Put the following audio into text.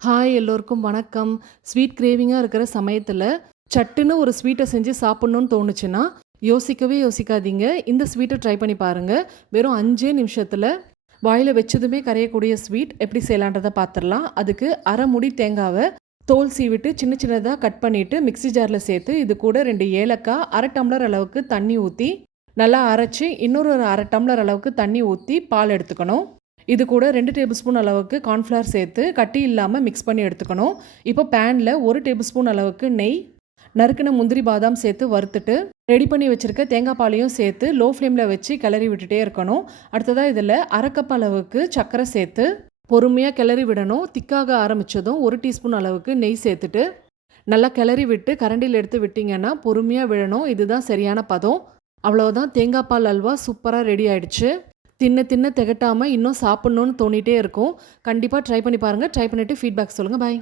Hi எல்லோருக்கும் வணக்கம். Sweet கிரேவிங்கா இருக்கிற சமயத்துல, சட்டுன்னு ஒரு ஸ்வீட்ட செஞ்சு சாப்பிடணும்னு தோணுச்சுன்னா, யோசிக்கவே யோசிக்காதீங்க. இந்த ஸ்வீட்ட ட்ரை பண்ணி பாருங்க. வெறும் 5 நிமிஷத்துல வாயில வச்சதுமே கரையக்கூடிய ஸ்வீட் எப்படி செய்யலான்றத பார்த்துரலாம். அதுக்கு 1/2 மூடி தேங்காவ தோல் சீவிட்டு சின்ன சின்னதா கட் பண்ணிட்டு மிக்ஸி ஜார்ல சேர்த்து, இது கூட 2 ஏலக்காய், 1/2 டம்ளர் அளவுக்கு தண்ணி ஊத்தி, நல்லா அரைச்சு, இன்னொரு ஒரு 1/2 டம்ளர் அளவுக்கு தண்ணி ஊத்தி பால் எடுத்துக்கணும். இது கூட 2 டேபிள் ஸ்பூன் அளவுக்கு கார்ன்ஃப்ளவர் சேர்த்து கட்டி இல்லாமல் மிக்ஸ் பண்ணி எடுத்துக்கணும். இப்போ பேனில் 1 டேபிள் ஸ்பூன் அளவுக்கு நெய், நறுக்கின முந்திரி பாதாம் சேர்த்து வறுத்துட்டு ரெடி பண்ணி வச்சுருக்க தேங்காய் பாலையும் சேர்த்து லோ ஃப்ளேமில் வச்சு கிளறி விட்டுட்டே இருக்கணும். அடுத்ததாக இதில் 1/2 கப் அளவுக்கு சர்க்கரை சேர்த்து பொறுமையாக கிளறி விடணும். திக்காக ஆரம்பித்ததும் 1 டீஸ்பூன் அளவுக்கு நெய் சேர்த்துட்டு நல்லா கிளறி விட்டு கரண்டியில் எடுத்து விட்டிங்கன்னா பொறுமையாக விழணும். இதுதான் சரியான பதம். அவ்வளோதான், தேங்காய் பால் அல்வா சூப்பராக ரெடி ஆயிடுச்சு. தின்ன தின்ன திகட்டாமல் இன்னும் சாப்பிட்ணுன்னு தோணிகிட்டே இருக்கும். கண்டிப்பாக ட்ரை பண்ணி பாருங்கள். ட்ரை பண்ணிவிட்டு ஃபீட்பேக் சொல்லுங்கள். பாய்.